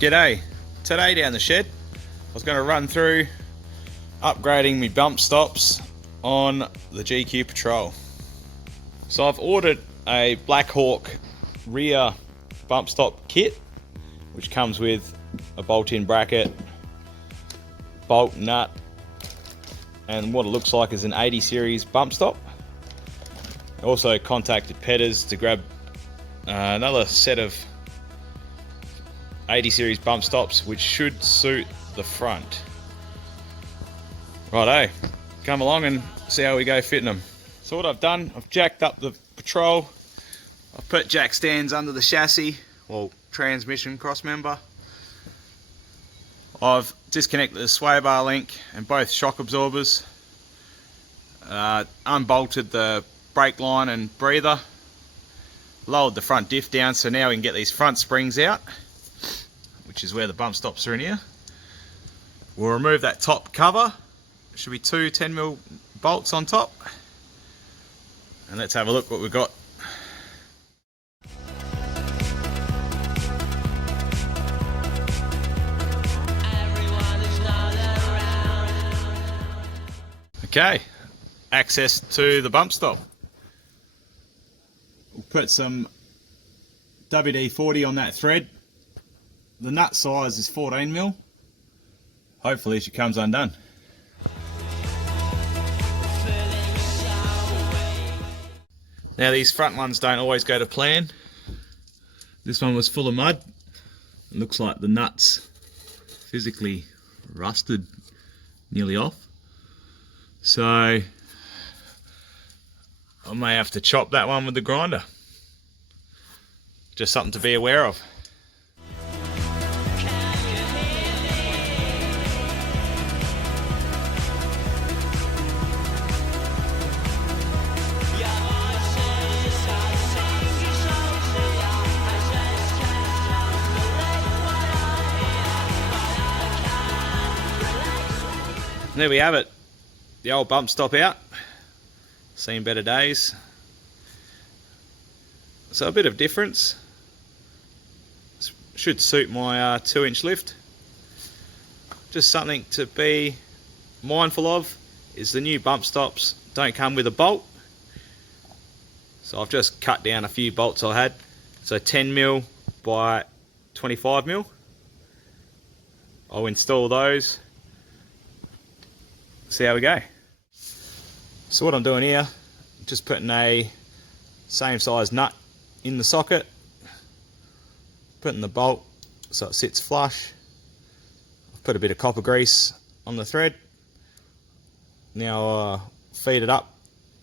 G'day. Today down the shed I was going to run through upgrading my bump stops on the GQ Patrol. So I've ordered a Blackhawk rear bump stop kit, which comes with a bolt-in bracket, bolt, nut, and what it looks like is an 80 series bump stop. I also contacted Pedders to grab another set of 80 series bump stops, which should suit the front. Righto, come along and see how we go fitting them. So what I've done, I've jacked up the Patrol. I've put jack stands under the chassis, well, transmission cross member. I've disconnected the sway bar link and both shock absorbers. Unbolted the brake line and breather. Lowered the front diff down, so now we can get these front springs out, which is where the bump stops are in here. We'll remove that top cover. There should be two 10mm bolts on top. And let's have a look what we've got. Okay, access to the bump stop. We'll put some WD-40 on that thread. The nut size is 14mm. Hopefully she comes undone. Now these front ones don't always go to plan. This one was full of mud. It looks like the nuts physically rusted nearly off. So I may have to chop that one with the grinder. Just something to be aware of. And there we have it, the old bump stop out, seen better days. So a bit of difference, should suit my 2-inch lift. Just something to be mindful of is the new bump stops don't come with a bolt. So I've just cut down a few bolts I had, so 10mm by 25mm. I'll install those. See how we go. So what I'm doing here, just putting a same size nut in the socket, putting the bolt so it sits flush. I've put a bit of copper grease on the thread. Now feed it up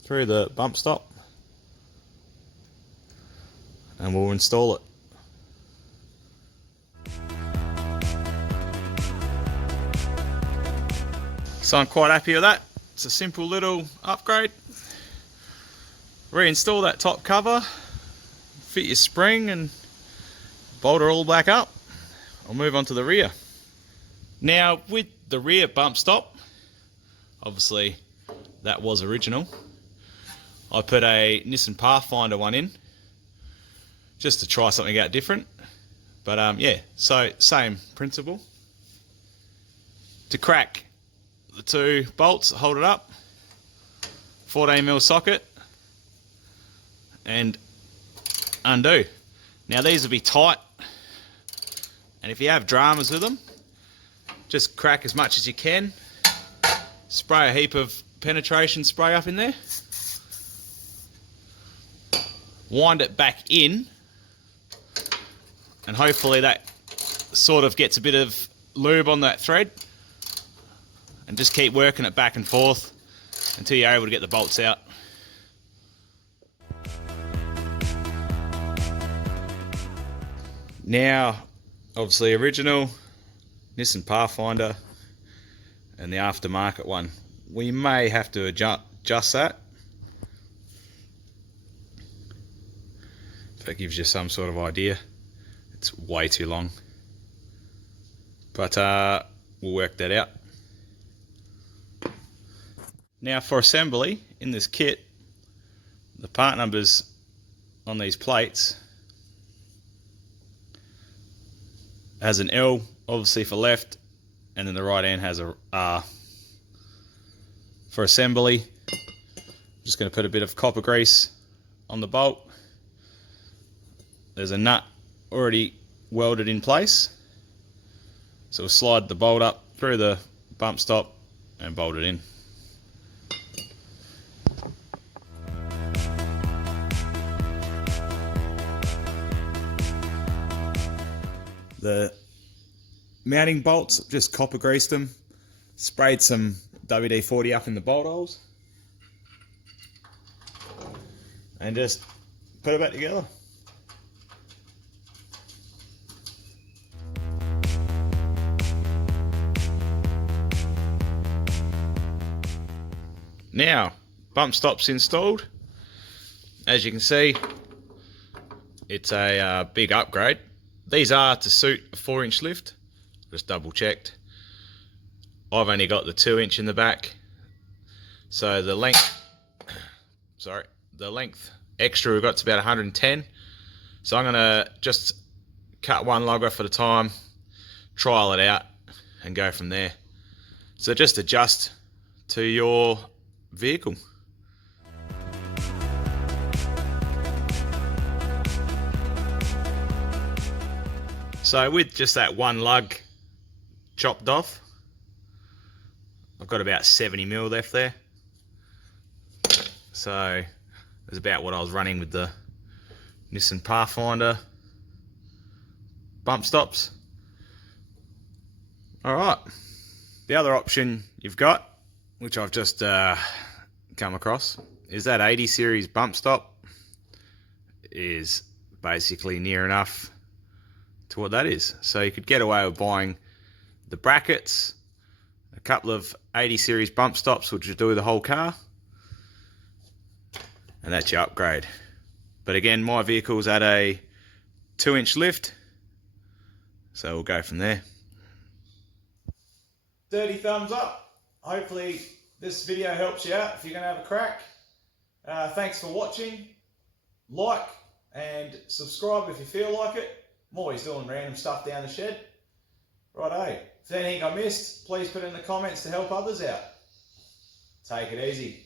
through the bump stop and we'll install it. So I'm quite happy with that. It's a simple little upgrade. Reinstall that top cover, fit your spring and bolt it all back up. I'll move on to the rear. Now with the rear bump stop, obviously that was original. I put a Nissan Pathfinder one in, just to try something out different. But yeah, so same principle. To crack the two bolts, hold it up, 14mm socket, and undo. Now these will be tight, and if you have dramas with them, just crack as much as you can, spray a heap of penetration spray up in there, wind it back in, and hopefully that sort of gets a bit of lube on that thread. And just keep working it back and forth until you're able to get the bolts out. Now, obviously original Nissan Pathfinder and the aftermarket one. We may have to adjust that. If that gives you some sort of idea. It's way too long. But we'll work that out. Now for assembly in this kit, the part numbers on these plates has an L, obviously for left, and then the right hand has a R for assembly. I'm just going to put a bit of copper grease on the bolt. There's a nut already welded in place, so we'll slide the bolt up through the bump stop and bolt it in. The mounting bolts, just copper greased them, sprayed some WD-40 up in the bolt holes, and just put it back together. Now, bump stop's installed. As you can see, it's a big upgrade. These are to suit a 4-inch lift. Just double checked. I've only got the 2-inch in the back, so the length extra we've got to about 110. So I'm gonna just cut one log off at a time, trial it out, and go from there. So just adjust to your vehicle. So with just that one lug chopped off, I've got about 70 mil left there. So it's about what I was running with the Nissan Pathfinder bump stops. Alright, the other option you've got, which I've just come across, is that 80 series bump stop. Is basically near enough to what that is. So you could get away with buying the brackets, a couple of 80 series bump stops, which would do the whole car, and that's your upgrade. But again, my vehicle's at a 2-inch lift, so we'll go from there. 30 thumbs up. Hopefully this video helps you out if you're going to have a crack. Thanks for watching. Like and subscribe if you feel like it. I'm always doing random stuff down the shed. Righto. If there's anything I missed, please put it in the comments to help others out. Take it easy.